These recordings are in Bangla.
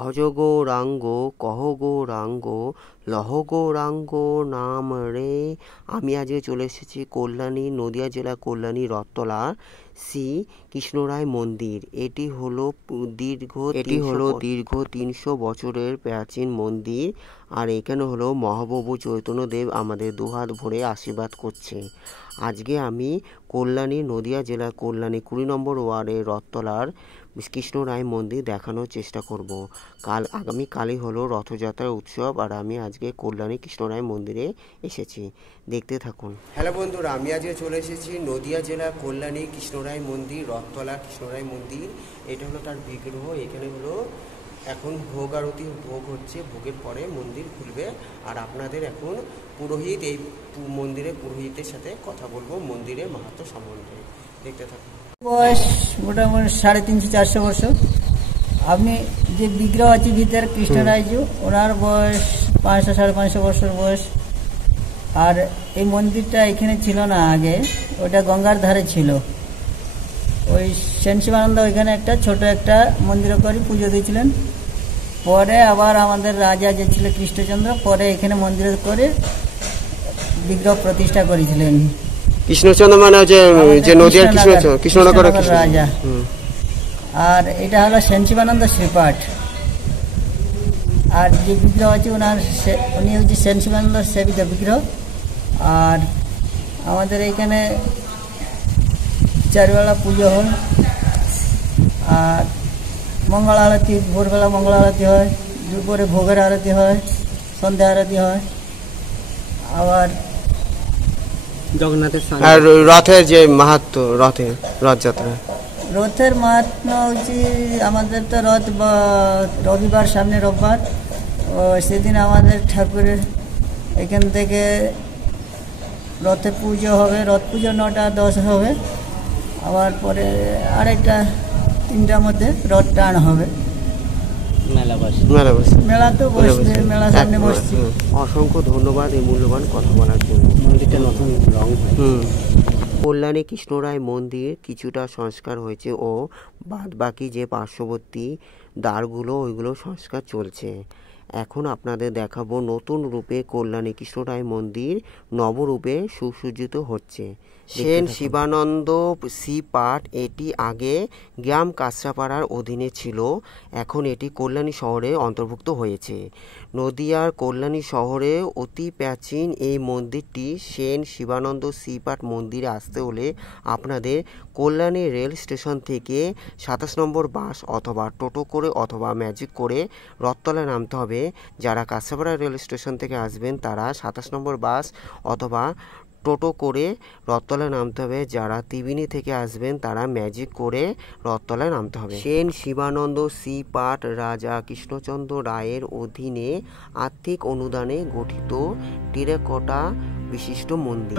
ভজ গৌরাঙ্গ কহ গৌরাঙ্গ লহ গৌরাঙ্গ নাম রে। আমি আজকে চলে এসেছি কল্যাণী, নদিয়া জেলা কল্যাণী রথতলা শ্রী কৃষ্ণরায় মন্দির। এটি হলো দীর্ঘ 300 বছরের প্রাচীন মন্দির। আর এখানে হলো মহাপ্রভু চৈতন্যদেব আমাদের দুহাত ভরে আশীর্বাদ করছে। আজকে আমি কল্যাণী, নদিয়া জেলা কল্যাণী 20 নম্বর ওয়ার্ডের রথতলার কৃষ্ণরায় মন্দির দেখানোর চেষ্টা করব। আগামীকালই হলো রথযাত্রার উৎসব, আর আমি আজকে কল্যাণী কৃষ্ণরায় মন্দিরে এসেছি, দেখতে থাকুন। হ্যালো বন্ধুরা, আমি আজকে চলে এসেছি নদিয়া জেলা কল্যাণী কৃষ্ণরায় মন্দির, রথতলা কৃষ্ণরায় মন্দির। এটা হলো তার বিগ্রহ। এখানে হলো এখন ভোগ আরতি ভোগ হচ্ছে, ভোগের পরে মন্দির খুলবে। আর আপনাদের এখন পুরোহিত, এই মন্দিরের পুরোহিতের সাথে কথা বলবো মন্দিরের মাহাত্ম্য সম্বন্ধে, দেখতে থাকুন। বয়স মোটামুটি 350-400 বছর। আপনি যে বিগ্রহ আছে ভিতরে কৃষ্ণরায়জি, ওনার বয়স 500-550 বছর বয়স। আর এই মন্দিরটা এখানে ছিল না আগে, ওটা গঙ্গার ধারে ছিল। ওই সেন শিবানন্দ ওইখানে ছোট একটা মন্দির করে পুজো দিয়েছিলেন। পরে আবার আমাদের রাজা যে ছিল কৃষ্ণচন্দ্র, পরে এখানে মন্দির করে বিগ্রহ প্রতিষ্ঠা করেছিলেন। কৃষ্ণচন্দ্র মানে যে নদিয়ার কৃষ্ণনগর রাজা। আর এটা হলো সেন শিবানন্দ শ্রীপাঠ। আর যে বিগ্রহ আছে উনি হচ্ছে সেন শিবানন্দ সেবিত বিগ্রহ। আর আমাদের এইখানে 4 বেলা পুজো হয়। আর মঙ্গল আরতি, ভোরবেলা মঙ্গল আরতি হয়, দুপুরে ভোগের আরতি হয়, সন্ধ্যা আরতি হয়। আবার জগন্নাথের আর রথের যে মাহাত্ম্য, রথের মাহাত্ম্য হচ্ছে আমাদের তো রথ রবিবার, সামনে রোববার, সেদিন আমাদের ঠাকুরের এখান থেকে রথে পুজো হবে। রথ পুজো 9টা-10 হবে। আবার পরে 2:30-3টার মধ্যে রথ টান হবে। মেলা তো বসবে, মেলা সামনে বসছে। অসংখ্য ধন্যবাদ এই মূল্যবান কথা বলার জন্য। মন্দিরটা নতুন রং। কল্যাণী কৃষ্ণরায় মন্দির কিছুটা সংস্কার হয়েছে ও বাদ বাকি যে পার্শ্ববর্তী দ্বারগুলো ওইগুলো সংস্কার চলছে। এখন আপনাদের দেখাবো নতুন রূপে কল্যাণী কৃষ্ণরায় মন্দির নবরূপে সুসজ্জিত হচ্ছে। সেন শিবানন্দ শ্রীপাঠ। এটি আগে গ্রাম কাঁচরাপাড়ার অধীনে ছিল, এখন এটি কল্যাণী শহরে অন্তর্ভুক্ত হয়েছে। নদিয়ার কল্যাণী শহরে অতি প্রাচীন এই মন্দিরটি। সেন শিবানন্দ শ্রীপাঠ মন্দিরে আসতে হলে আপনাদের কল্যাণী রেল স্টেশন থেকে 27 নম্বর বাস অথবা টোটো করে অথবা ম্যাজিক করে রথতলায় নামতে হবে। যারা কাঁচরাপাড়া রেল স্টেশন থেকে আসবেন তারা 27 নম্বর বাস অথবা টোটো করে রথতলায় নামতে হবে। যারা ত্রিবেণী থেকে আসবেন তারা ম্যাজিক করে রথতলায় নামতে হবে। সেন শিবানন্দ শ্রীপাঠ রাজা কৃষ্ণচন্দ্র রায়ের অধীনে আর্থিক অনুদানে গঠিত টেরাকোটা বিশিষ্ট মন্দির।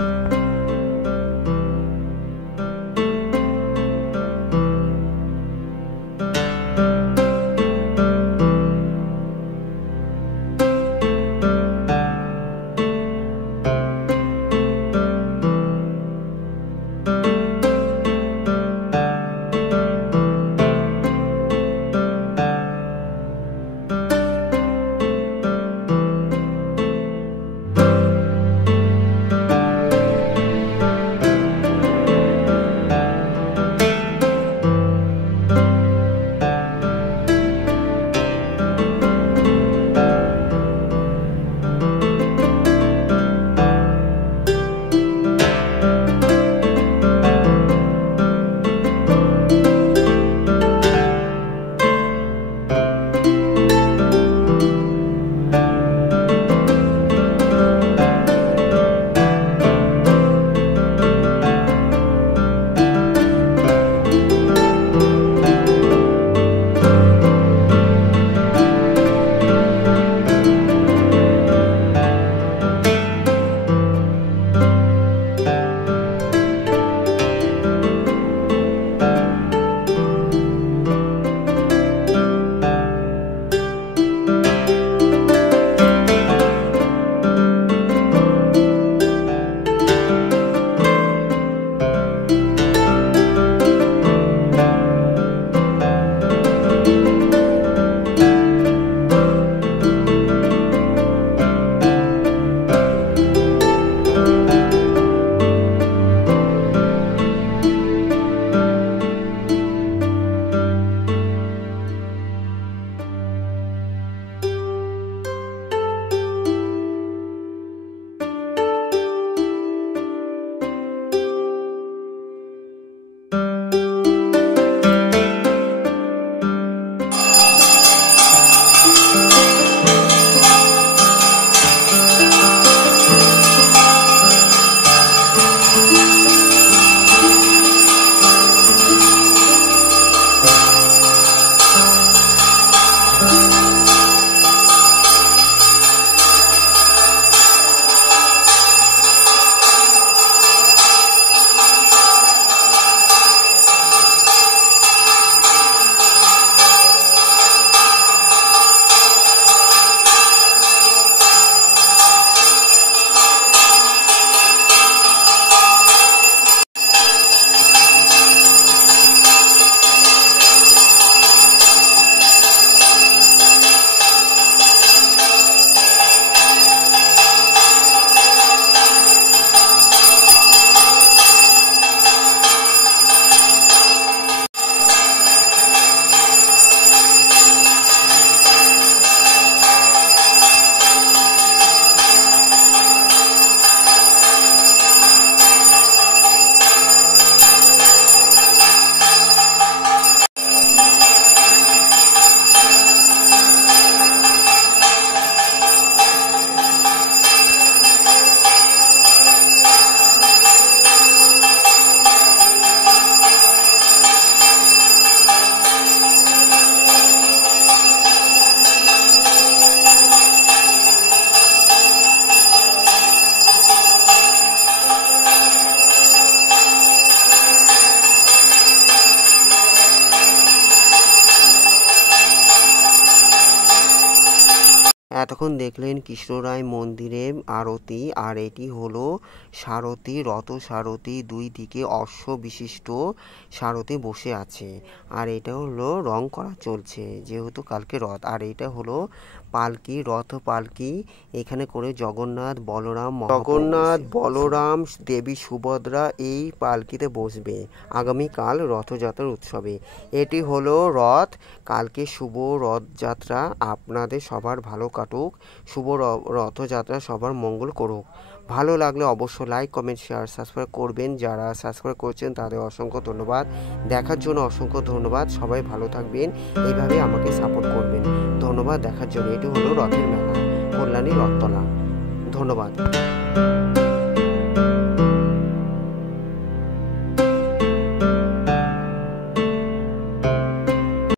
এতক্ষণ দেখলেন কৃষ্ণরায় মন্দিরে আরতি, আর এটি হলো সারথি, রথ সারথি, দুই দিকে অশ্ব বিশিষ্ট সারথি বসে আছে। আর এটা হলো রং করা চলছে যেহেতু কালকে রথ। আর এটা হলো পালকি, রথ পালকি, এখানে করে জগন্নাথ বলরাম দেবী সুভদ্রা এই পালকিতে বসবে আগামীকাল রথযাত্রার উৎসবে। এটি হলো রথ। কালকে শুভ রথযাত্রা, আপনাদের সবার ভালো কাটুক, শুভ রথযাত্রা, সবার মঙ্গল করুক। ভালো লাগলে অবশ্যই লাইক, কমেন্ট, শেয়ার, সাবস্ক্রাইব করবেন। যারা সাবস্ক্রাইব করছেন তাদের অসংখ্য ধন্যবাদ, দেখার জন্য অসংখ্য ধন্যবাদ। সবাই ভালো থাকবেন, এইভাবে আমাকে সাপোর্ট করবেন। ধন্যবাদ দেখার জন্য। এটি হলো রথের মেলা, কল্যাণী রথতলা। ধন্যবাদ।